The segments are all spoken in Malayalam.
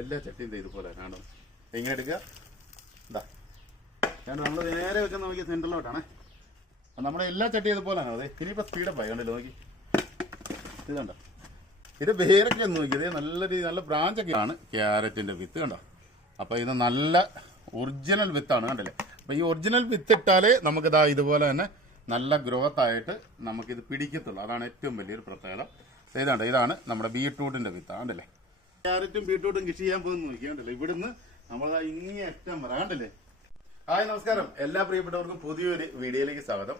എല്ലാ ചട്ടിയും ഇതുപോലെ കാണും. എങ്ങനെ എടുക്കുക? ഇതാ ഞാൻ നമ്മൾ നേരെ വെക്കുന്ന നോക്കി സെന്ററിലോട്ടാണ് നമ്മുടെ എല്ലാ ചട്ടിയും ഇതുപോലെയാണ് അതെ ഇനിയിപ്പോൾ സ്പീഡപ്പ് ആയി. കണ്ടല്ലോ? നോക്കി. ഇത് കണ്ടോ? ഇത് വേരൊക്കെ ഒന്ന് നോക്കി. ഇത് നല്ല രീതി നല്ല ബ്രാഞ്ചൊക്കെ ആണ് ക്യാരറ്റിന്റെ വിത്ത് കണ്ടോ? അപ്പോൾ ഇത് നല്ല ഒറിജിനൽ വിത്താണ് കണ്ടല്ലേ? അപ്പോൾ ഈ ഒറിജിനൽ വിത്ത് ഇട്ടാലേ നമുക്കിതാ ഇതുപോലെ തന്നെ നല്ല ഗ്രോത്ത് ആയിട്ട് നമുക്കിത് പിടിക്കത്തുള്ളൂ. അതാണ് ഏറ്റവും വലിയൊരു പ്രത്യേകത. ഇതാണ്ട് ഇതാണ് നമ്മുടെ ബീട്രൂട്ടിന്റെ വിത്ത് കണ്ടല്ലേ? ക്യാരറ്റും ബീട്രൂട്ടും കൃഷി ചെയ്യാൻ പോകുന്നു നോക്കിയാണ്ടല്ലേ? ഇവിടുന്ന് നമ്മളതാ ഇങ്ങനെ അറ്റം വരാം. കണ്ടല്ലേ? ഹായ് നമസ്കാരം. എല്ലാ പ്രിയപ്പെട്ടവർക്കും പുതിയൊരു വീഡിയോയിലേക്ക് സ്വാഗതം.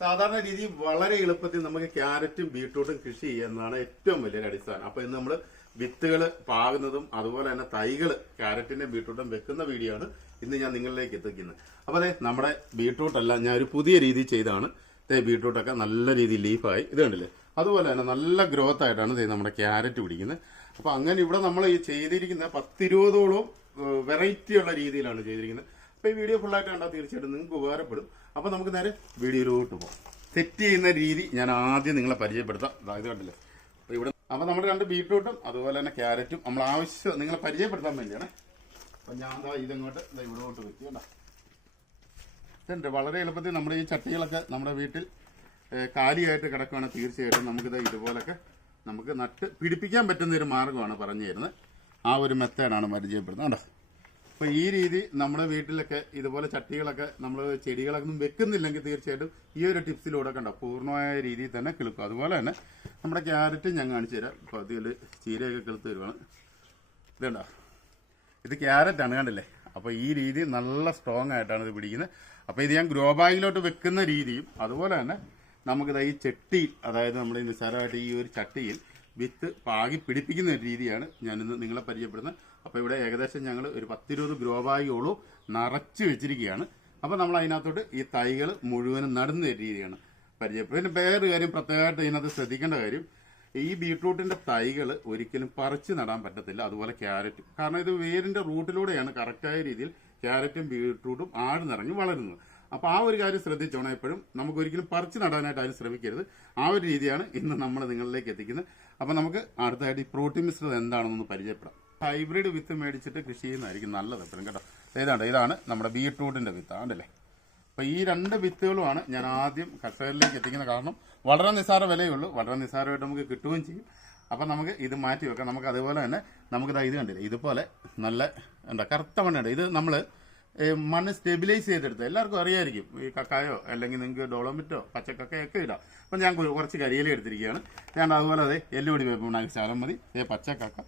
സാധാരണ രീതി വളരെ എളുപ്പത്തിൽ നമുക്ക് ക്യാരറ്റും ബീട്രൂട്ടും കൃഷി ചെയ്യുന്നതാണ് ഏറ്റവും വലിയൊരു അടിസ്ഥാനം. അപ്പൊ ഇന്ന് നമ്മൾ വിത്തുകൾ പാകുന്നതും അതുപോലെ തന്നെ തൈകൾ ക്യാരറ്റിന്റെ ബീട്രൂട്ടും വെക്കുന്ന വീഡിയോ ആണ് ഇന്ന് ഞാൻ നിങ്ങളിലേക്ക് എത്തിക്കുന്നത്. അപ്പൊ അതെ നമ്മുടെ ബീട്രൂട്ടല്ല ഞാൻ ഒരു പുതിയ രീതി ചെയ്താണ്. ബീട്രൂട്ടൊക്കെ നല്ല രീതിയിൽ ലീഫായി ഇത് കണ്ടില്ലേ? അതുപോലെ തന്നെ നല്ല ഗ്രോത്ത് ആയിട്ടാണ് നമ്മുടെ ക്യാരറ്റ് പിടിക്കുന്നത്. അപ്പൊ അങ്ങനെ ഇവിടെ നമ്മൾ ഈ ചെയ്തിരിക്കുന്ന പത്തിരുപതോളം വെറൈറ്റി ഉള്ള രീതിയിലാണ് ചെയ്തിരിക്കുന്നത്. അപ്പൊ ഈ വീഡിയോ ഫുള്ളായിട്ട് കണ്ടാൽ തീർച്ചയായിട്ടും നിങ്ങൾക്ക് ഉപകാരപ്പെടും. അപ്പൊ നമുക്ക് നേരെ വീഡിയോയിലോട്ട് പോകാം. സെറ്റ് ചെയ്യുന്ന രീതി ഞാൻ ആദ്യം നിങ്ങളെ പരിചയപ്പെടുത്താം. ഇത് കണ്ടില്ലേ? അപ്പൊ ഇവിടെ അപ്പൊ നമ്മുടെ രണ്ട് ബീട്രൂട്ടും അതുപോലെ തന്നെ ക്യാരറ്റും നമ്മൾ ആവശ്യം നിങ്ങളെ പരിചയപ്പെടുത്താൻ വേണ്ടിയാണ്. അപ്പൊ ഞാൻ ദാ ഇതങ്ങോട്ട് ദാ ഇവിടോട്ട് വെച്ചു കണ്ടോ. ഇതുണ്ട്. വളരെ എളുപ്പത്തിൽ നമ്മുടെ ഈ ചട്ടികളൊക്കെ നമ്മുടെ വീട്ടിൽ കാലിയായിട്ട് കിടക്കുകയാണെങ്കിൽ തീർച്ചയായിട്ടും നമുക്കിത് ഇതുപോലൊക്കെ നമുക്ക് നട്ട് പിടിപ്പിക്കാൻ പറ്റുന്ന ഒരു മാർഗമാണ് പറഞ്ഞു തരുന്നത് ആ ഒരു മെത്തേഡാണ് പരിചയപ്പെടുന്നത്. കേട്ടോ അപ്പോൾ ഈ രീതി നമ്മുടെ വീട്ടിലൊക്കെ ഇതുപോലെ ചട്ടികളൊക്കെ നമ്മൾ ചെടികളൊക്കെ ഒന്നും വെക്കുന്നില്ലെങ്കിൽ തീർച്ചയായിട്ടും ഈ ഒരു ടിപ്സിലൂടെ കണ്ടോ? പൂർണമായ രീതിയിൽ തന്നെ കിളുക്കും. അതുപോലെ തന്നെ നമ്മുടെ ക്യാരറ്റും ഞാൻ കാണിച്ചു തരാം. അപ്പോൾ അതിൽ ചീരയൊക്കെ കിളുത്ത് വരുവാണ്. ഇതുണ്ടോ ഇത് ക്യാരറ്റ് ആണ് കണ്ടില്ലേ? അപ്പോൾ ഈ രീതി നല്ല സ്ട്രോങ് ആയിട്ടാണ് ഇത് പിടിക്കുന്നത്. അപ്പോൾ ഇത് ഞാൻ ഗ്രോ ബാഗിലോട്ട് വെക്കുന്ന രീതിയും അതുപോലെ തന്നെ നമുക്കിത് ഈ ചട്ടിയിൽ അതായത് നമ്മൾ ഈ നിസ്സാരമായിട്ട് ഈ ഒരു ചട്ടിയിൽ വിത്ത് പാകി പിടിപ്പിക്കുന്ന ഒരു രീതിയാണ് ഞാനിന്ന് നിങ്ങളെ പരിചയപ്പെടുന്നത്. അപ്പോൾ ഇവിടെ ഏകദേശം ഞങ്ങൾ ഒരു പത്തിരുപത് ഗ്രോ ബാഗോളം നിറച്ച് വെച്ചിരിക്കുകയാണ്. അപ്പോൾ നമ്മൾ അതിനകത്തോട്ട് ഈ തൈകൾ മുഴുവനും നടുന്ന ഒരു രീതിയാണ് പരിചയപ്പെടുന്നത്. പിന്നെ വേറൊരു കാര്യം പ്രത്യേകമായിട്ട് ഇതിനകത്ത് ശ്രദ്ധിക്കേണ്ട കാര്യം ഈ ബീട്രൂട്ടിന്റെ തൈകൾ ഒരിക്കലും പറിച്ച് നടാൻ പറ്റത്തില്ല അതുപോലെ ക്യാരറ്റും. കാരണം ഇത് വേരിന്റെ റൂട്ടിലൂടെയാണ് കറക്റ്റായ രീതിയിൽ ക്യാരറ്റും ബീട്രൂട്ടും ആഴ്ന്നിറങ്ങി വളരുന്നത്. അപ്പൊ ആ ഒരു കാര്യം ശ്രദ്ധിച്ചോണം എപ്പോഴും. നമുക്ക് ഒരിക്കലും പറിച്ചു നടാനായിട്ട് ആരും ശ്രമിക്കരുത്. ആ ഒരു രീതിയാണ് ഇന്ന് നമ്മൾ നിങ്ങളിലേക്ക് എത്തിക്കുന്നത്. അപ്പൊ നമുക്ക് അടുത്തായിട്ട് ഈ പ്രോട്ടീൻ മിശ്രിതം എന്താണെന്നൊന്ന് പരിചയപ്പെടാം. ഹൈബ്രിഡ് വിത്ത് മേടിച്ചിട്ട് കൃഷി ചെയ്യുന്നതായിരിക്കും നല്ലത് എപ്പോഴും കേട്ടോ. ഏതാണ്ട് ഇതാണ് നമ്മുടെ ബീട്രൂട്ടിന്റെ വിത്ത് ആണ്ടല്ലേ? അപ്പൊ ഈ രണ്ട് വിത്തുകളുമാണ് ഞാൻ ആദ്യം കർഷകരിലേക്ക് എത്തിക്കുന്നത് കാരണം. വളരെ നിസ്സാര വിലയുള്ളൂ. വളരെ നിസ്സാരമായിട്ട് നമുക്ക് കിട്ടുകയും ചെയ്യും. അപ്പൊ നമുക്ക് ഇത് മാറ്റി വെക്കാം. നമുക്ക് അതുപോലെ തന്നെ നമുക്ക് ദാ ഇത് കണ്ടില്ലേ? ഇതുപോലെ നല്ല എന്താ കറുത്ത മണ്ണുണ്ട് ഇത് നമ്മൾ മണ്ണ് സ്റ്റെബിലൈസ് ചെയ്തെടുത്ത് എല്ലാവർക്കും അറിയായിരിക്കും. ഈ കക്കായോ അല്ലെങ്കിൽ നിങ്ങൾക്ക് ഡോളോമിറ്റോ പച്ചക്കക്കയൊക്കെ ഇടാം. അപ്പം ഞാൻ കുറ- കുറച്ച് കരിയില എടുത്തിരിക്കുകയാണ്. ഞാൻ അതുപോലെ അതെ എല്ലുപൊടി വേപ്പുണ്ടാക്കി ശാലം മതി. ഏ പച്ചക്കക്ക.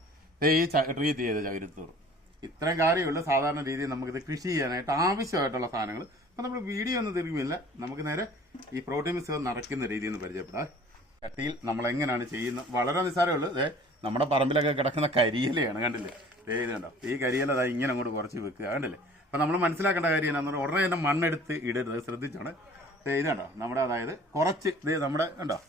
ഏ ഈ ട്രീറ്റ് ചെയ്ത ചകിരത്തോറും ഇത്രയും കാര്യമുള്ളൂ സാധാരണ രീതിയിൽ നമുക്കിത് കൃഷി ചെയ്യാനായിട്ട് ആവശ്യമായിട്ടുള്ള സാധനങ്ങൾ. അപ്പം നമ്മൾ വീഡിയോ ഒന്നും തിരിക്കുമില്ല നമുക്ക് നേരെ ഈ പ്രോട്ടീൻ മിശ്രിതം നടക്കുന്ന രീതിയിൽ നിന്ന് പരിചയപ്പെടാം. ചട്ടിയിൽ നമ്മൾ എങ്ങനെയാണ് ചെയ്യുന്നത്? വളരെ നിസ്സാരമേ ഉള്ളൂ ദേ നമ്മുടെ പറമ്പിലൊക്കെ കിടക്കുന്ന കരിയിലയാണ്. കണ്ടില്ലേ? ദേ ഇത് കണ്ടോ? ഈ കരിയില ഇങ്ങനെ അങ്ങോട്ട് കുറച്ച് വെക്കുക. കണ്ടില്ലേ? അപ്പം നമ്മൾ മനസ്സിലാക്കേണ്ട കാര്യം എന്നാന്ന് പറഞ്ഞാൽ ഉടനെ തന്നെ മണ്ണെടുത്ത് ഇടരുത്. ശ്രദ്ധിച്ചാണ്. ഇതാണ്ടോ ഇത് കണ്ടോ? നമ്മുടെ അതായത് കുറച്ച് ഇത് നമ്മുടെ കണ്ടോ?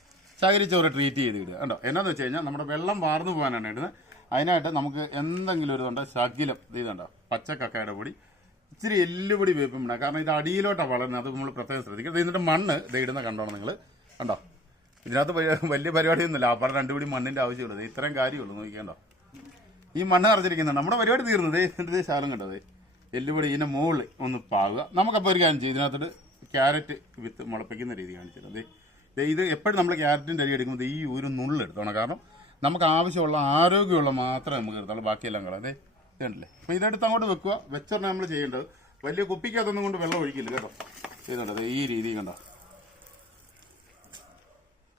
ചകിരിച്ചോറ് ട്രീറ്റ് ചെയ്ത് ഇടുക. കണ്ടോ? എന്നാന്ന് വെച്ച് കഴിഞ്ഞാൽ നമ്മുടെ വെള്ളം വാർന്നു പോകാനാണ് ഇടുന്നത്. അതിനായിട്ട് നമുക്ക് എന്തെങ്കിലും ഒരു തൊണ്ട ശകിലം. ഇത് ഇതുണ്ടോ പച്ചക്കക്കയുടെ പൊടി. ഇച്ചിരി എല്ലുപൊടി വേപ്പും ഇടാം കാരണം ഇത് അടിയിലോട്ടാണ് വളരുന്നത്. അത് നമ്മൾ പ്രത്യേകം ശ്രദ്ധിക്കുക എന്നിട്ട് മണ്ണ് ഇത് ഇടുന്ന കണ്ടോണം നിങ്ങൾ കണ്ടോ? ഇതിനകത്ത് വലിയ- പരിപാടിയൊന്നുമില്ല. അപ്പം രണ്ടു പൊടി മണ്ണിന്റെ ആവശ്യമുള്ളത് ഇത്രയും കാര്യമുള്ളൂ നോക്കിക്കണ്ടോ ഈ മണ്ണ് നിറച്ചിരിക്കുന്നുണ്ട് നമ്മുടെ പരിപാടി തീർന്നത് ശാലം കണ്ടത് എല്ലുപൊടി ഇതിന്റെ മുകളിൽ ഒന്ന് പാകുക. നമുക്കപ്പോൾ ഒരു കാര്യം ചെയ്യും. ഇതിനകത്തോട് ക്യാരറ്റ് വിത്ത് മുളപ്പിക്കുന്ന രീതി കാണിച്ചത് അതെ ദേ ഇത് എപ്പോഴും നമ്മൾ ക്യാരറ്റിന്റെ അരി എടുക്കുമ്പോൾ ഈ ഒരു നുള്ളെടുത്തോണം കാരണം നമുക്ക് ആവശ്യമുള്ള ആരോഗ്യമുള്ള മാത്രമേ നമുക്ക് എടുത്തുള്ളൂ ബാക്കിയെല്ലാം കളാം അതെ ഇതുണ്ടല്ലേ? അപ്പോൾ ഇതെടുത്ത് അങ്ങോട്ട് വെക്കുക. വെച്ചറിനെ നമ്മൾ ചെയ്യേണ്ടത് വലിയ കുപ്പിക്കകത്തൊന്നും കൊണ്ട് വെള്ളം ഒഴിക്കില്ല കേട്ടോ. ഇതുണ്ട് ദേ ഈ രീതി കണ്ടോ?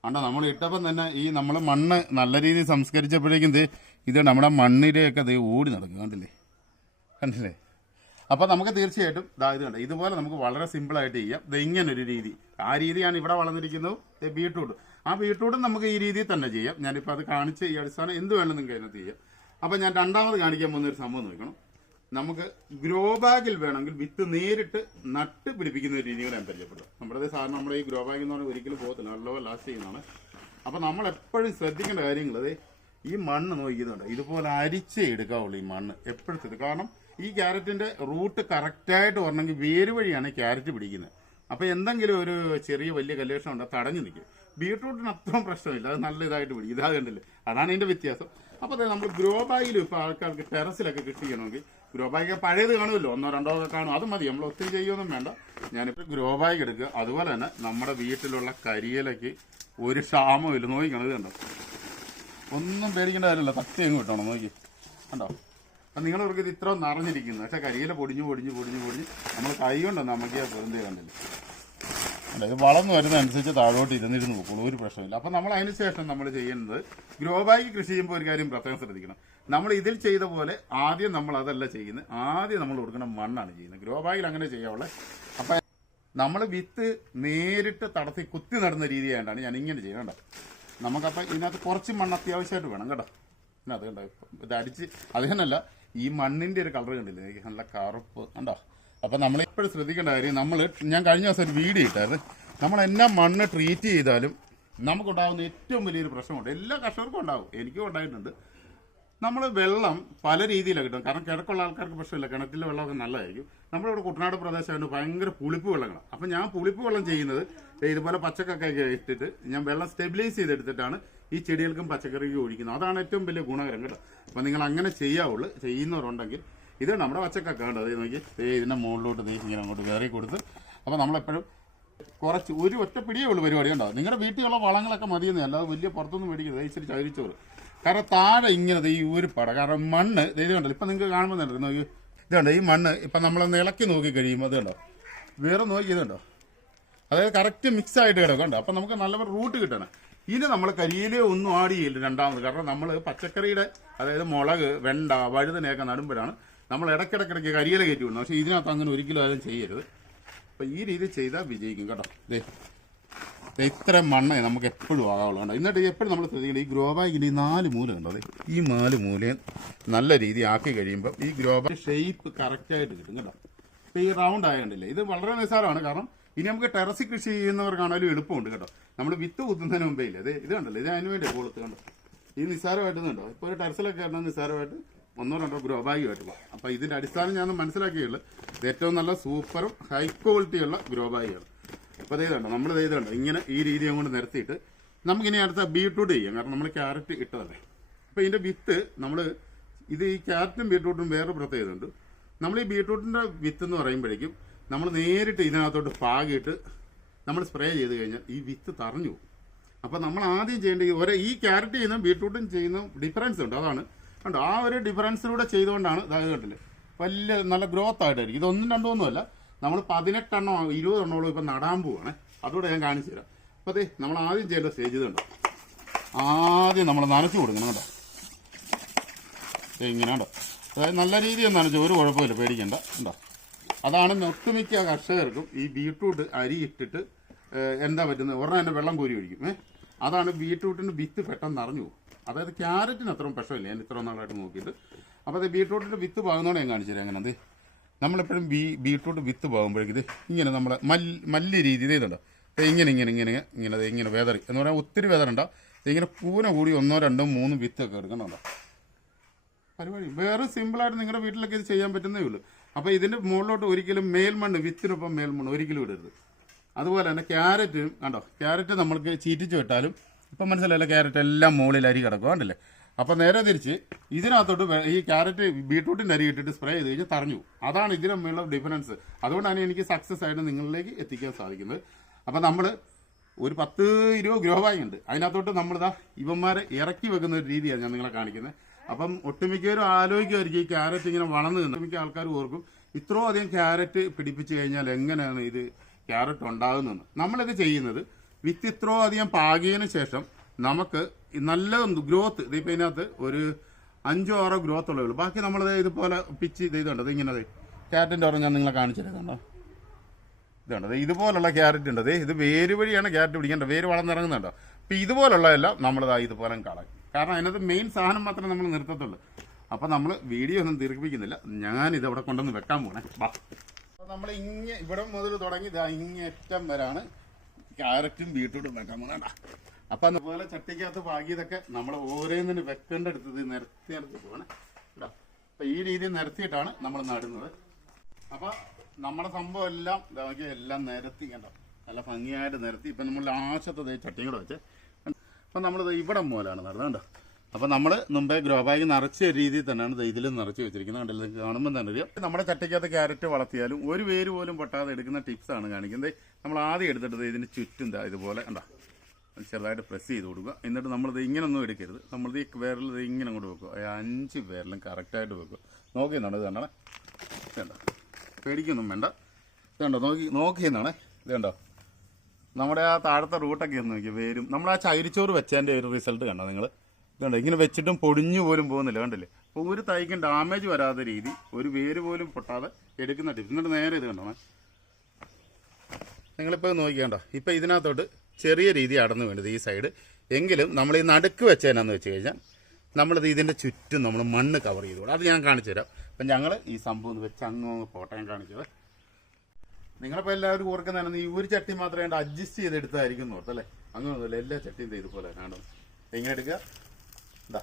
അണ്ട നമ്മൾ ഇട്ടപ്പം തന്നെ ഈ നമ്മൾ മണ്ണ് നല്ല രീതിയിൽ സംസ്കരിച്ചപ്പോഴേക്കും ഇത് നമ്മുടെ മണ്ണിലെയൊക്കെ ദേ ഓടി നടക്കും. കണ്ടില്ലേ? കണ്ടില്ലേ? അപ്പോൾ നമുക്ക് തീർച്ചയായിട്ടും ദാ ഇത് കണ്ട ഇതുപോലെ നമുക്ക് വളരെ സിമ്പിളായിട്ട് ചെയ്യാം. ഇത് ഇങ്ങനൊരു രീതി. ആ രീതിയാണ് ഇവിടെ വളർന്നിരിക്കുന്നത് ബീട്രൂട്ട് ആ ബീട്രൂട്ടും നമുക്ക് ഈ രീതിയിൽ തന്നെ ചെയ്യാം. ഞാനിപ്പോൾ അത് കാണിച്ച് ഈ അടിസ്ഥാനം എന്ത് വേണം നിങ്ങൾക്ക് അതിനകത്ത് ചെയ്യാം. അപ്പോൾ ഞാൻ രണ്ടാമത് കാണിക്കാൻ പോകുന്ന ഒരു സംഭവം നോക്കണം. നമുക്ക് ഗ്രോ ബാഗിൽ വേണമെങ്കിൽ വിത്ത് നേരിട്ട് നട്ട് പിടിപ്പിക്കുന്ന ഒരു രീതി കൂടെ ഞാൻ പരിചയപ്പെടും നമ്മുടെ സാറിന് നമ്മുടെ ഈ ഗ്രോ ബാഗിൽ എന്ന് പറഞ്ഞാൽ ഒരിക്കലും പോകത്തില്ല. നല്ലപോലെ ലാസ്റ്റ് ചെയ്യുന്നതാണ്. അപ്പോൾ നമ്മൾ എപ്പോഴും ശ്രദ്ധിക്കേണ്ട കാര്യങ്ങൾ ഈ മണ്ണ് നോക്കുന്നുണ്ട് ഇതുപോലെ അരിച്ചേ എടുക്കാവുള്ളൂ ഈ മണ്ണ് എപ്പോഴും കാരണം ഈ ക്യാരറ്റിന്റെ റൂട്ട് കറക്റ്റായിട്ട് വരണമെങ്കിൽ വേര് വഴിയാണ് ക്യാരറ്റ് പിടിക്കുന്നത്. അപ്പോൾ എന്തെങ്കിലും ഒരു ചെറിയ വലിയ കല്ലേഷം ഉണ്ട് തടഞ്ഞു നിൽക്കും. ബീട്രൂട്ടിന് അത്രയും പ്രശ്നമില്ല. അത് നല്ല ഇതായിട്ട് പിടിക്കും. ഇതാ കണ്ടില്ലേ അതാണ് ഇതിന്റെ വ്യത്യാസം. അപ്പോൾ നമ്മൾ ഗ്രോ ബാഗിൽ ഇപ്പോൾ ആൾക്കാർക്ക് ടെറസിലൊക്കെ കൃഷി ചെയ്യണമെങ്കിൽ ഗ്രോ ബാഗ് പഴയത് കാണുമല്ലോ? ഒന്നോ രണ്ടോ ഒക്കെ കാണും. അത് മതി. നമ്മൾ ഒത്തിരി ചെയ്യുമെന്നും വേണ്ട. ഞാനിപ്പോൾ ഗ്രോ ബാഗ് എടുക്കുക. അതുപോലെ തന്നെ നമ്മുടെ വീട്ടിലുള്ള കരിയിലേക്ക് ഒരു ക്ഷാമം ഇല്ല നോക്കിക്കണം ഇത് കണ്ടോ? ഒന്നും പേടിക്കേണ്ട കാര്യമില്ല. തട്ടി അങ്ങ് കിട്ടണം നോക്കി. കണ്ടോ? അപ്പം നിങ്ങളവർക്ക് ഇത് ഇത്ര നിറഞ്ഞിരിക്കുന്നു. പക്ഷെ കരിയില പൊടിഞ്ഞു പൊടിഞ്ഞു പൊടിഞ്ഞു പൊടിഞ്ഞ് നമ്മൾ കൈ കൊണ്ടോ നമുക്ക് വെറുതെ കണ്ടില്ല? ഇത് വളർന്നു വരുന്നതനുസരിച്ച് താഴോട്ട് ഇരുന്നിരുന്ന് പോകുള്ളൂ ഒരു പ്രശ്നമില്ല അപ്പം നമ്മൾ അതിന് ശേഷം നമ്മൾ ചെയ്യുന്നത് ഗ്രോ ബാഗ് കൃഷി ചെയ്യുമ്പോൾ ഒരു കാര്യം പ്രത്യേകം ശ്രദ്ധിക്കണം. നമ്മൾ ഇതിൽ ചെയ്ത പോലെ ആദ്യം നമ്മൾ അതല്ല ചെയ്യുന്നത്. ആദ്യം നമ്മൾ കൊടുക്കുന്ന മണ്ണാണ് ചെയ്യുന്നത്. ഗ്രോ ബാഗിൽ അങ്ങനെ ചെയ്യാവുള്ളത് അപ്പം നമ്മൾ വിത്ത് നേരിട്ട് തടത്തി കുത്തി നടുന്ന രീതിയായിട്ടാണ് ഞാൻ ഇങ്ങനെ ചെയ്യുന്നത് കേട്ടോ നമുക്കപ്പം ഇതിനകത്ത് കുറച്ച് മണ്ണ് അത്യാവശ്യമായിട്ട് വേണം കേട്ടോ. ഇതിനകത്ത് കണ്ടോ ഇത് അടിച്ച് അത് തന്നെയല്ല ഈ മണ്ണിന്റെ ഒരു കളർ കണ്ടില്ലേ? എനിക്ക് നല്ല കറുപ്പ് കണ്ടോ? അപ്പം നമ്മൾ എപ്പോഴും ശ്രദ്ധിക്കേണ്ട കാര്യം നമ്മൾ ഞാൻ കഴിഞ്ഞ ദിവസം ഒരു വീഡിയോ ഇട്ടായിരുന്നു. നമ്മൾ എന്നാ മണ്ണ് ട്രീറ്റ് ചെയ്താലും നമുക്കുണ്ടാകുന്ന ഏറ്റവും വലിയൊരു പ്രശ്നമുണ്ട്. എല്ലാ കർഷകർക്കും ഉണ്ടാകും എനിക്കും ഉണ്ടായിട്ടുണ്ട്. നമ്മൾ വെള്ളം പല രീതിയിലാണ് കിട്ടും. കാരണം കിഴക്കുള്ള ആൾക്കാർക്ക് പ്രശ്നമില്ല. കിണറ്റിലെ വെള്ളമൊക്കെ നല്ലതായിരിക്കും. നമ്മളിവിടെ കുട്ടനാട് പ്രദേശമായിട്ട് ഭയങ്കര പുളിപ്പ് വെള്ളങ്ങളാണ് അപ്പം ഞാൻ പുളിപ്പ് വെള്ളം ചെയ്യുന്നത് ഇതുപോലെ പച്ചക്കൊക്കെ ഇട്ടിട്ട് ഞാൻ വെള്ളം സ്റ്റെബിലൈസ് ചെയ്തെടുത്തിട്ടാണ് ഈ ചെടികൾക്കും പച്ചക്കറിക്കും ഒഴിക്കുന്നത്. അതാണ് ഏറ്റവും വലിയ ഗുണകരം കേട്ടോ. അപ്പം നിങ്ങൾ അങ്ങനെ ചെയ്യാവുള്ളൂ. ചെയ്യുന്നവരുണ്ടെങ്കിൽ ഇത് നമ്മുടെ പച്ചക്കൊക്കെ ഉണ്ട് അതേ നോക്കി ഇതിന്റെ മുകളിലോട്ട് നീ ഇങ്ങനെ അങ്ങോട്ട് കയറി കൊടുത്ത്. അപ്പോൾ നമ്മളെപ്പോഴും കുറച്ച് ഒരു ഒറ്റ പിടിയേ ഉള്ളൂ പരിപാടി ഉണ്ടാവും നിങ്ങളുടെ വീട്ടിലുള്ള വളങ്ങളൊക്കെ മതിയെന്നേ അല്ലാതെ വലിയ പുറത്തൊന്നും മേടിക്കുന്നത് അതിനനുസരിച്ച് ഇച്ചിരി ചരിച്ചോറ് കാരണം താഴെ ഇങ്ങനെ ഈ ഒരു പട. കാരണം മണ്ണ് ഇത് കണ്ടല്ലോ ഇപ്പം നിങ്ങൾക്ക് കാണുമ്പോൾ തന്നെ നോക്കി. ഇത് കണ്ടോ? ഈ മണ്ണ് ഇപ്പം നമ്മളൊന്ന് ഇളക്കി നോക്കി കഴിയുമ്പോൾ അത് കണ്ടോ? വേറെ നോക്കി ഇതുണ്ടോ അതായത് കറക്റ്റ് മിക്സ് ആയിട്ട് കിടക്കണ്ടോ അപ്പം നമുക്ക് നല്ല റൂട്ട് കിട്ടണം. ഇനി നമ്മൾ കരിയിലേ ഒന്നും ആഡ് ചെയ്യില്ല രണ്ടാമത്. കാരണം നമ്മൾ പച്ചക്കറിയുടെ അതായത് മുളക് വെണ്ട വഴുതനയൊക്കെ നടുമ്പോഴാണ് നമ്മൾ ഇടയ്ക്കിടയ്ക്കിടയ്ക്ക് കരിയില കയറ്റി വിടണം. പക്ഷേ ഇതിനകത്ത് അങ്ങനെ ഒരിക്കലും ആരും ചെയ്യരുത്. അപ്പം ഈ രീതി ചെയ്താൽ വിജയിക്കും. കേട്ടോ ദേ. ഇത്ര മണ്ണേ നമുക്ക് എപ്പോഴും ആകാവുള്ളൂ. കണ്ടോ? എന്നിട്ട് എപ്പോഴും നമ്മൾ ശ്രദ്ധിക്കണം ഈ ഗ്രോ ബാഗിന്റെ ഈ നാല് മൂല ഉണ്ടോ അതെ ഈ നാല് മൂലയും നല്ല രീതി ആക്കി കഴിയുമ്പോൾ ഈ ഗ്രോ ബാഗ് ഷേപ്പ് കറക്റ്റായിട്ട് കിട്ടും കേട്ടോ ഇപ്പോൾ ഈ റൗണ്ട് ആയതുകൊണ്ടില്ലേ ഇത് വളരെ നിസ്സാരമാണ് കാരണം ഇനി നമുക്ക് ടെറസ് കൃഷി ചെയ്യുന്നവർക്കാണെങ്കിലും എളുപ്പമുണ്ട് കേട്ടോ നമ്മൾ വിത്ത് കുത്തുന്നതിന് മുമ്പേ ഇല്ലേ അതെ ഇത് കണ്ടല്ലോ ഇത് അതിന് വേണ്ടി കൊടുത്ത് കണ്ടോ? ഈ നിസ്സാരമായിട്ട് കണ്ടോ? ഇപ്പോൾ ഒരു ടെറസിലൊക്കെ കേട്ടോ നിസ്സാരമായിട്ട് ഒന്നോ രണ്ടോ ഗ്രോ ബാഗുമായിട്ട് പോകാം. അപ്പോൾ ഇതിന്റെ അടിസ്ഥാനം ഞാൻ മനസ്സിലാക്കിയുള്ളൂ. ഇത് ഏറ്റവും നല്ല സൂപ്പറും ഹൈ ക്വാളിറ്റിയുള്ള ഗ്രോ ബാഗുകൾ അപ്പോൾ ഇത് കണ്ടോ നമ്മൾ ഇത് കണ്ടോ ഇങ്ങനെ ഈ രീതി കൊണ്ട് നിരത്തിയിട്ട് നമുക്കിനി അടുത്ത ബീട്രൂട്ട് ചെയ്യാം കാരണം നമ്മൾ ക്യാരറ്റ് ഇട്ടതല്ലേ. അപ്പോൾ ഇതിന്റെ വിത്ത് നമ്മൾ ഇത് ഈ ക്യാരറ്റും ബീട്രൂട്ടും വേറെ പ്രത്യേകതയുണ്ട് നമ്മൾ ഈ ബീട്രൂട്ടിന്റെ വിത്ത് എന്ന് പറയുമ്പോഴേക്കും നമ്മൾ നേരിട്ട് ഇതിനകത്തോട്ട് പാകിയിട്ട് നമ്മൾ സ്പ്രേ ചെയ്ത് കഴിഞ്ഞാൽ ഈ വിത്ത് തറഞ്ഞു പോകും. അപ്പോൾ നമ്മൾ ആദ്യം ചെയ്യേണ്ട ഈ ഒരേ ഈ ക്യാരറ്റ് ചെയ്യുന്ന ബീട്രൂട്ടും ചെയ്യുന്ന ഡിഫറൻസ് ഉണ്ട് അതാണ്. കണ്ടോ ആ ഒരു ഡിഫറൻസിലൂടെ ചെയ്തുകൊണ്ടാണ് ഇതായത് കണ്ടില്ലേ വലിയ നല്ല ഗ്രോത്ത് ആയിട്ടായിരിക്കും. ഇതൊന്നും രണ്ടോ ഒന്നുമല്ല നമ്മൾ പതിനെട്ടെണ്ണോ ഇരുപതെണ്ണോളം ഇപ്പം നടാൻ പോവാണ്. അതുകൂടെ ഞാൻ കാണിച്ചു തരാം. അപ്പോൾ അതെ നമ്മൾ ആദ്യം ചെയ്യേണ്ട സ്റ്റേജ് കണ്ടോ ആദ്യം നമ്മൾ നനച്ചു കൊടുക്കണം കേട്ടോ. ഇങ്ങനെ കണ്ടോ അതായത് നല്ല രീതിയിൽ നനച്ചു ഒരു കുഴപ്പമില്ല പേടിക്കണ്ട. ഉണ്ടോ? അതാണ് ഒട്ടുമിക്ക കർഷകർക്കും ഈ ബീട്രൂട്ട് അരി ഇട്ടിട്ട് എന്താ പറ്റുന്നത്? ഉടനെ തന്നെ വെള്ളം കോരി ഒഴിക്കും. ഏഹ് അതാണ് ബീട്രൂട്ടിന് വിത്ത് പെട്ടെന്ന് നിറഞ്ഞു പോകും. അതായത് ക്യാരറ്റിന് അത്രയും പ്രശ്നമില്ല. ഞാൻ ഇത്ര നാളായിട്ട് നോക്കിയിട്ട്. അപ്പോൾ അത് ബീട്രൂട്ടിന്റെ വിത്ത് പാകുന്നതോടെ ഞാൻ കാണിച്ചു തരാം. അങ്ങനെ അത് നമ്മളെപ്പോഴും ബീ ബീട്രൂട്ട് വിത്ത് പോകുമ്പോഴേക്കിത് ഇങ്ങനെ നമ്മൾ മല്ല് മല്ല് രീതി ഇതുണ്ട്? ഇങ്ങനെ ഇങ്ങനെ ഇങ്ങനെ ഇങ്ങനെ ഇങ്ങനെ വേദറി എന്ന് പറഞ്ഞാൽ ഒത്തിരി വേദറുണ്ട ഇങ്ങനെ പൂന കൂടി ഒന്നോ രണ്ടോ മൂന്നും വിത്തൊക്കെ എടുക്കണുണ്ടോ? പരിപാടി. വേറെ സിമ്പിളായിട്ട് നിങ്ങളുടെ വീട്ടിലൊക്കെ ഇത് ചെയ്യാൻ പറ്റുന്നേ ഉള്ളൂ. അപ്പോൾ ഇതിന്റെ മുകളിലോട്ട് ഒരിക്കലും മേൽമണ്ണ് വിത്തിനൊപ്പം മേൽമണ്ണ് ഒരിക്കലും ഇടരുത്. അതുപോലെ തന്നെ ക്യാരറ്റും കണ്ടോ? ക്യാരറ്റ് നമ്മൾക്ക് ചീറ്റിച്ച് വിട്ടാലും ഇപ്പം മനസ്സിലായല്ലോ? ക്യാരറ്റ് എല്ലാം മുകളിൽ അരി കിടക്കും കണ്ടില്ലേ? അപ്പം നേരെ തിരിച്ച് ഇതിനകത്തോട്ട് ഈ ക്യാരറ്റ് ബീട്രൂട്ടിന്റെ അരി ഇട്ടിട്ട് സ്പ്രേ ചെയ്ത് കഴിഞ്ഞാൽ തറഞ്ഞു. അതാണ് ഇതിന് തമ്മിലുള്ള ഡിഫറൻസ് അതുകൊണ്ടാണ് എനിക്ക് സക്സസ് ആയിട്ട് നിങ്ങളിലേക്ക് എത്തിക്കാൻ സാധിക്കുന്നത്. അപ്പം നമ്മൾ ഒരു പത്ത് ഇരുപത് ഗ്രോ ബാഗ് ഉണ്ട്. അതിനകത്തോട്ട് നമ്മളിതാ ഇവന്മാരെ ഇറക്കി വെക്കുന്ന ഒരു രീതിയാണ് ഞാൻ നിങ്ങളെ കാണിക്കുന്നത്. അപ്പം ഒട്ടുമിക്കവരും ആലോചിക്കുമായിരിക്കും ഈ ക്യാരറ്റ് ഇങ്ങനെ വളർന്നു നിന്ന്. ഒട്ടുമിക്ക ആൾക്കാർ ഓർക്കും ഇത്രയും അധികം ക്യാരറ്റ് പിടിപ്പിച്ചു കഴിഞ്ഞാൽ എങ്ങനെയാണ് ഇത് ക്യാരറ്റ് ഉണ്ടാകുന്നതെന്ന് നമ്മളിത് ചെയ്യുന്നത് വിത്ത് ഇത്രയും അധികം പാകിയതിനു ശേഷം നമുക്ക് നല്ല ഗ്രോത്ത് ഇതിപ്പോൾ ഇതിനകത്ത് ഒരു അഞ്ചോ ആറോ ഗ്രോത്ത് ഉള്ളേ ഉള്ളൂ. ബാക്കി നമ്മൾ ഇതുപോലെ പിച്ച് ഇത് ഇങ്ങനെ ക്യാരറ്റിന്റെ ഓർമ്മ ഞാൻ നിങ്ങളെ കാണിച്ചു തരാം കണ്ടോ? ഇതുണ്ട്. ഇതുപോലുള്ള ക്യാരറ്റ് ഉണ്ട്. ഇത് വേര് വഴിയാണ് ക്യാരറ്റ് പിടിക്കേണ്ടത്. വേര് വളർന്നിറങ്ങുന്നുണ്ടോ അപ്പം ഇതുപോലുള്ളതെല്ലാം നമ്മളിതാ ഇതുപോലെ കളയും. കാരണം അതിനകത്ത് മെയിൻ സാധനം മാത്രമേ നമ്മൾ നിർത്തത്തുള്ളൂ. അപ്പം നമ്മൾ വീഡിയോ ഒന്നും ദീർഘിപ്പിക്കുന്നില്ല. ഞാൻ ഇത് അവിടെ കൊണ്ടുവന്ന് വെക്കാൻ പോണേ. ബാ നമ്മൾ ഇങ്ങനെ ഇവിടെ മുതൽ തുടങ്ങി ഇതാ ഇങ്ങേറ്റം വരാണ്. ക്യാരറ്റും ബീട്രൂട്ടും വെക്കാൻ പോകണ്ട അപ്പം അതുപോലെ ചട്ടിക്കകത്ത് പാകിയതൊക്കെ നമ്മൾ ഓരോന്നിന് വെക്കേണ്ട അടുത്തത് നിരത്തി നിരത്തി പോകണേ അപ്പം ഈ രീതിയിൽ നിരത്തിയിട്ടാണ് നമ്മൾ നടുന്നത്. അപ്പൊ നമ്മുടെ സംഭവം എല്ലാം ദാ എല്ലാം നിരത്തി കണ്ടോ? നല്ല ഭംഗിയായിട്ട് നിരത്തി. ഇപ്പൊ നമ്മൾ ലാശത്തെ ചട്ടിയും കൂടെ വെച്ച്. അപ്പൊ നമ്മൾ ഇവിടെ മൂലാണ് നടന്നത് കണ്ടോ? അപ്പോൾ നമ്മൾ മുമ്പേ ഗ്രോ ബാഗ് നിറച്ച രീതിയിൽ തന്നെയാണ് ഇതിൽ നിറച്ച് വെച്ചിരിക്കുന്നത് കണ്ടില്ല കാണുമ്പോൾ തന്നെ അറിയാം. നമ്മുടെ ചട്ടിക്കകത്ത് ക്യാരറ്റ് വളർത്തിയാലും ഒരു വേര് പോലും പൊട്ടാതെ എടുക്കുന്ന ടിപ്സാണ് കാണിക്കുന്നത്. നമ്മൾ ആദ്യം എടുത്തിട്ട് ദേ ഇതിന് ചുറ്റും ഇതുപോലെ ഉണ്ടോ ചെറുതായിട്ട് പ്രസ് ചെയ്ത് കൊടുക്കുക. എന്നിട്ട് നമ്മളിത് ഇങ്ങനൊന്നും എടുക്കരുത്. നമ്മളിത് ഈ വേരൽ ഇത് ഇങ്ങനെ അങ്ങോട്ട് വെക്കുക. അഞ്ച് വേരലും കറക്റ്റായിട്ട് വെക്കുക. നോക്കി എന്നാണ് ഇത് കണ്ടേ വേണ്ട പേടിക്കൊന്നും വേണ്ട. ഇതുണ്ടോ? കണ്ടോ നോക്കി എന്നാണ് ഇത് കണ്ടോ നമ്മുടെ ആ താഴത്തെ റൂട്ടൊക്കെ ഒന്ന് നോക്കി വേരും. നമ്മൾ ആ ചൈരിച്ചോറ് വെച്ചതിന്റെ ഒരു റിസൾട്ട് കണ്ടോ നിങ്ങൾ ഇതുണ്ട്? ഇങ്ങനെ വെച്ചിട്ടും പൊടിഞ്ഞു പോലും പോകുന്നില്ല കണ്ടില്ലേ? അപ്പോൾ ഒരു തൈക്കും ഡാമേജ് വരാത്ത രീതി ഒരു വേര് പോലും പൊട്ടാതെ എടുക്കുന്ന ടിപ്സ് എന്നിട്ട് നേരെ ഇത് കണ്ടോ? നിങ്ങളിപ്പോൾ നോക്കിക്കണ്ടോ ഇപ്പോൾ ഇതിനകത്തോട്ട് ചെറിയ രീതി അടന്നു വേണ്ടത് ഈ സൈഡ് എങ്കിലും നമ്മൾ ഈ നടുക്ക് വെച്ചതിനാന്ന് വെച്ച് കഴിഞ്ഞാൽ നമ്മളിത് ഇതിന്റെ ചുറ്റും നമ്മൾ മണ്ണ് കവർ ചെയ്തോളൂ. അത് ഞാൻ കാണിച്ചു തരാം. അപ്പം ഞങ്ങൾ ഈ സംഭവം വെച്ച് അങ്ങ് പോട്ടെ ഞാൻ കാണിച്ചത് നിങ്ങളിപ്പോൾ എല്ലാവരും ഓർക്കുന്നതാണ് ഈ ഒരു ചട്ടി മാത്രമേ കണ്ട് അഡ്ജസ്റ്റ് ചെയ്തെടുത്തായിരിക്കും എന്ന് ഓർത്തല്ലേ അങ്ങനെയൊന്നുമില്ല എല്ലാ ചട്ടിയും ഇതുപോലെ കാണും. എങ്ങനെ എടുക്കുക? ഇതാ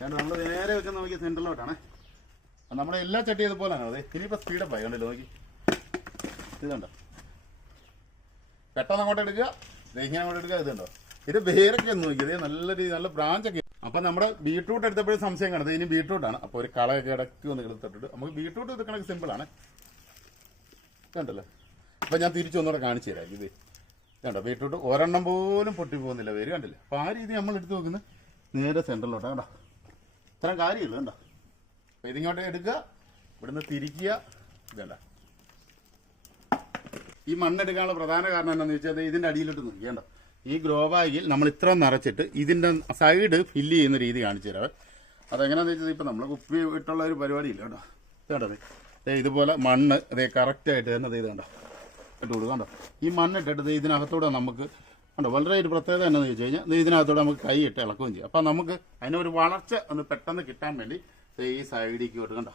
ഞാൻ നമ്മൾ നേരെ വെക്കുന്ന നോക്കി സെന്ററിലോട്ടാണ് നമ്മുടെ എല്ലാ ചട്ടിയും ഇതുപോലെയാണ് അതെ ഇനിയിപ്പോൾ സ്പീഡപ്പായി കണ്ടല്ലോ? നോക്കി. ഇതുണ്ടോ പെട്ടെന്ന് അങ്ങോട്ട് എടുക്കുക. ഇങ്ങനെ അങ്ങോട്ട് എടുക്കുക. ഇതുണ്ടോ ഇത് വേരൊക്കെ ഒന്ന് നോക്കിയത് നല്ല രീതി നല്ല ബ്രാഞ്ചൊക്കെ അപ്പൊ നമ്മുടെ ബീട്രൂട്ട് എടുത്തപ്പോഴും സംശയം കാണുന്നത് ഇനി ബീട്രൂട്ടാണ് അപ്പോൾ ഒരു കളയൊക്കെ ഇടയ്ക്ക് ഒന്ന് എടുത്തിട്ടുണ്ട് നമുക്ക് ബീട്രൂട്ട് ഇത് സിമ്പിൾ ആണ്. കണ്ടല്ലോ? അപ്പൊ ഞാൻ തിരിച്ചു തിരിച്ചൊന്നുകൂടെ കാണിച്ചു തരാം. ഇത് കണ്ടോ? ബീട്രൂട്ട് ഒരെണ്ണം പോലും പൊട്ടി പോകുന്നില്ല വേര് കണ്ടില്ലേ? അപ്പൊ ആ രീതി നമ്മൾ എടുത്ത് നോക്കുന്നത് നേരെ സെന്ററിലോട്ട് കണ്ടോ? ഇത്രയും കാര്യമില്ല. കണ്ടോ? അപ്പൊ ഇതിങ്ങോട്ട് എടുക്കുക. ഇവിടുന്ന് തിരിക്കുക. ഇതണ്ട ഈ മണ്ണെടുക്കാനുള്ള പ്രധാന കാരണം എന്താണെന്ന് വെച്ചാൽ ഇതിന്റെ അടിയിലോട്ട് നിൽക്കേണ്ട ഈ ഗ്രോ ബാഗിൽ നമ്മൾ ഇത്ര നിറച്ചിട്ട് ഇതിന്റെ സൈഡ് ഫില്ല് ചെയ്യുന്ന രീതി കാണിച്ചു തരാം. അതെങ്ങനെയാണെന്ന് വെച്ചാൽ ഇപ്പം നമ്മൾ കുപ്പി ഇട്ടുള്ള ഒരു പരിപാടിയില്ല കേട്ടോ. കേട്ടോ. ദേ? ഇതുപോലെ മണ്ണ് അതേ കറക്റ്റായിട്ട് തന്നെ ഇത് കണ്ടോ? ഇട്ട് കൊടുക്കുക കണ്ടോ? ഈ മണ്ണിട്ടിട്ട് ഇതിനകത്തൂടെ നമുക്ക് കണ്ടോ? വളരെ ഒരു പ്രത്യേകത എന്താണെന്ന് വെച്ച് കഴിഞ്ഞാൽ ഇതിനകത്തൂടെ നമുക്ക് കൈ ഇട്ട് ഇളക്കുകയും ചെയ്യും. അപ്പം നമുക്ക് അതിനൊരു വളർച്ച ഒന്ന് പെട്ടെന്ന് കിട്ടാൻ വേണ്ടി ഈ സൈഡിലേക്ക് കണ്ടോ?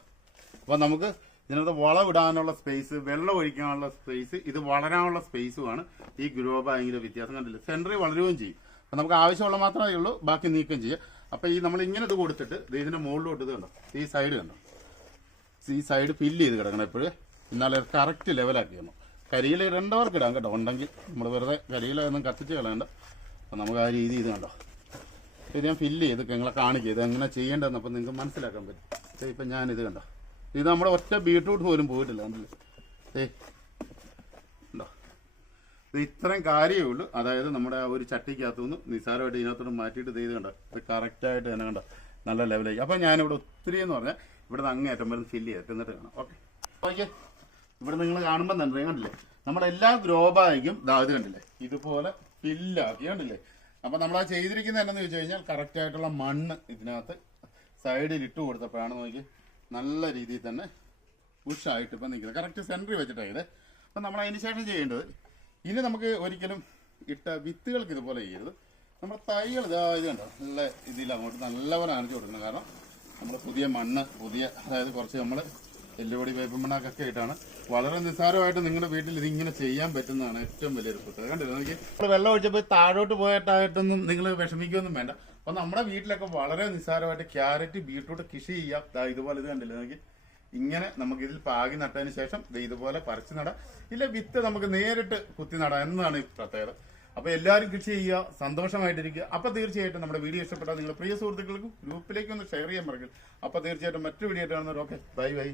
അപ്പോൾ നമുക്ക് ഇതിനകത്ത് വളമിടാനുള്ള സ്പേസ് വെള്ളം ഒഴിക്കാനുള്ള സ്പേസ് ഇത് വളരാനുള്ള സ്പേസുമാണ് ഈ ഗ്രോ ബാഗിന്റെ വ്യത്യാസം കണ്ടില്ല? സെന്ററിൽ വളരുകയും ചെയ്യും. അപ്പം നമുക്ക് ആവശ്യമുള്ള മാത്രമേ ഉള്ളൂ ബാക്കി നീക്കം ചെയ്യുക അപ്പം ഈ നമ്മൾ ഇങ്ങനെ ഇത് കൊടുത്തിട്ട് ഇതിന്റെ മുകളിലോട്ട് ഇത് കണ്ടോ? ഈ സൈഡ് കണ്ടോ? ഈ സൈഡ് ഫില്ല് ചെയ്ത് കിടക്കണം എപ്പോഴും. എന്നാലേ കറക്റ്റ് ലെവലാക്കി തരണം കരിയില ഇടേണ്ടവർക്ക് ഇടാം കേട്ടോ. ഉണ്ടെങ്കിൽ നമ്മൾ വെറുതെ കരിയില ഒന്നും കത്തിച്ച് കളയണ്ട. അപ്പം നമുക്ക് ആ രീതി ഇത് കണ്ടോ? ഇത് ഞാൻ ഫില്ല് ചെയ്ത് നിങ്ങളെ കാണിക്കുക ഇത് എങ്ങനെ ചെയ്യേണ്ടതെന്ന് അപ്പം നിങ്ങൾക്ക് മനസ്സിലാക്കാൻ പറ്റും. ഇപ്പം ഞാനിത് കണ്ടോ? ഇത് നമ്മുടെ ഒറ്റ ബീട്രൂട്ട് പോലും പോയിട്ടില്ല കണ്ടില്ലേ? ഏ ഇത് ഇത്രയും കാര്യമേ ഉള്ളൂ. അതായത് നമ്മുടെ ആ ഒരു ചട്ടിക്കകത്തുനിന്ന് നിസ്സാരമായിട്ട് ഇതിനകത്തോട്ട് മാറ്റിയിട്ട് ചെയ്ത് കണ്ടോ? ഇത് കറക്റ്റായിട്ട് തന്നെ കണ്ടോ? നല്ല ലെവലായി അപ്പം ഞാനിവിടെ ഒത്തിരി എന്ന് പറഞ്ഞാൽ ഇവിടെ നിന്ന് അങ്ങേറ്റം വരുന്ന ഫില്ല് ചെയ്തിട്ട് എന്നിട്ട് കാണാം. ഓക്കെ ഓക്കെ ഇവിടെ നിങ്ങൾ കാണുമ്പോൾ തന്നെ കണ്ടില്ലേ? നമ്മുടെ എല്ലാ ഗ്രോ ബാഗും ദാ ഇത് കണ്ടില്ലേ? ഇതുപോലെ ഫില്ലാക്കി കണ്ടില്ലേ? അപ്പം നമ്മൾ ആ ചെയ്തിരിക്കുന്നത് എന്താണെന്ന് വെച്ച് കഴിഞ്ഞാൽ കറക്റ്റായിട്ടുള്ള മണ്ണ് ഇതിനകത്ത് സൈഡിൽ ഇട്ട് കൊടുത്തപ്പോഴാണ് നോക്കി നല്ല രീതിയിൽ തന്നെ ബുഷായിട്ട് ഇപ്പം നിൽക്കുന്നത്. കറക്റ്റ് സെന്ററിൽ വെച്ചിട്ടാണ് ഇത്. അപ്പം നമ്മൾ അതിന് ശേഷം ചെയ്യേണ്ടത് ഇനി നമുക്ക് ഒരിക്കലും ഇട്ട വിത്തുകൾക്ക് ഇതുപോലെ ചെയ്യരുത്. നമ്മൾ തൈകൾ ഇതാ കണ്ടോ? നല്ല ഇതിൽ അങ്ങോട്ട് നല്ലപോലെ നനച്ച് കൊടുക്കണം. കാരണം നമ്മൾ പുതിയ മണ്ണ് പുതിയ അതായത് കുറച്ച് നമ്മൾ എല്ലുപൊടി വേപ്പൻ മണ്ണൊക്കെ ഇട്ടാണ് വളരെ നിസ്സാരമായിട്ട് നിങ്ങളുടെ വീട്ടിൽ ഇതിങ്ങനെ ചെയ്യാൻ പറ്റുന്നതാണ് ഏറ്റവും വലിയൊരു പ്രത്യേകത. കണ്ടില്ല? എനിക്ക് നമ്മൾ വെള്ളം ഒഴിച്ചപ്പോൾ താഴോട്ട് പോയിട്ടായിട്ടൊന്നും നിങ്ങൾ വിഷമിക്കുകയൊന്നും വേണ്ട. അപ്പോൾ നമ്മുടെ വീട്ടിലൊക്കെ വളരെ നിസ്സാരമായിട്ട് ക്യാരറ്റ് ബീട്രൂട്ട് കൃഷി ചെയ്യാം. ഇതുപോലെ ഇത് കണ്ടില്ലേ? നോക്കി. ഇങ്ങനെ നമുക്ക് ഇതിൽ പാകി നട്ടതിന് ശേഷം ഇതുപോലെ പറിച്ച് നടാം. ഇല്ല വിത്ത് നമുക്ക് നേരിട്ട് കുത്തി നടാം എന്നാണ് ഈ പ്രത്യേകത. അപ്പൊ എല്ലാവരും കൃഷി ചെയ്യുക സന്തോഷമായിട്ടിരിക്കുക. അപ്പൊ തീർച്ചയായിട്ടും നമ്മുടെ വീഡിയോ ഇഷ്ടപ്പെട്ടാൽ നിങ്ങൾ പ്രിയ സുഹൃത്തുക്കൾക്കും ഗ്രൂപ്പിലേക്കൊന്ന് ഷെയർ ചെയ്യാൻ പറയും അപ്പൊ തീർച്ചയായിട്ടും മറ്റൊരു വീഡിയോ ആയിട്ട് കാണുന്നവർ ഓക്കെ ബൈ ബൈ.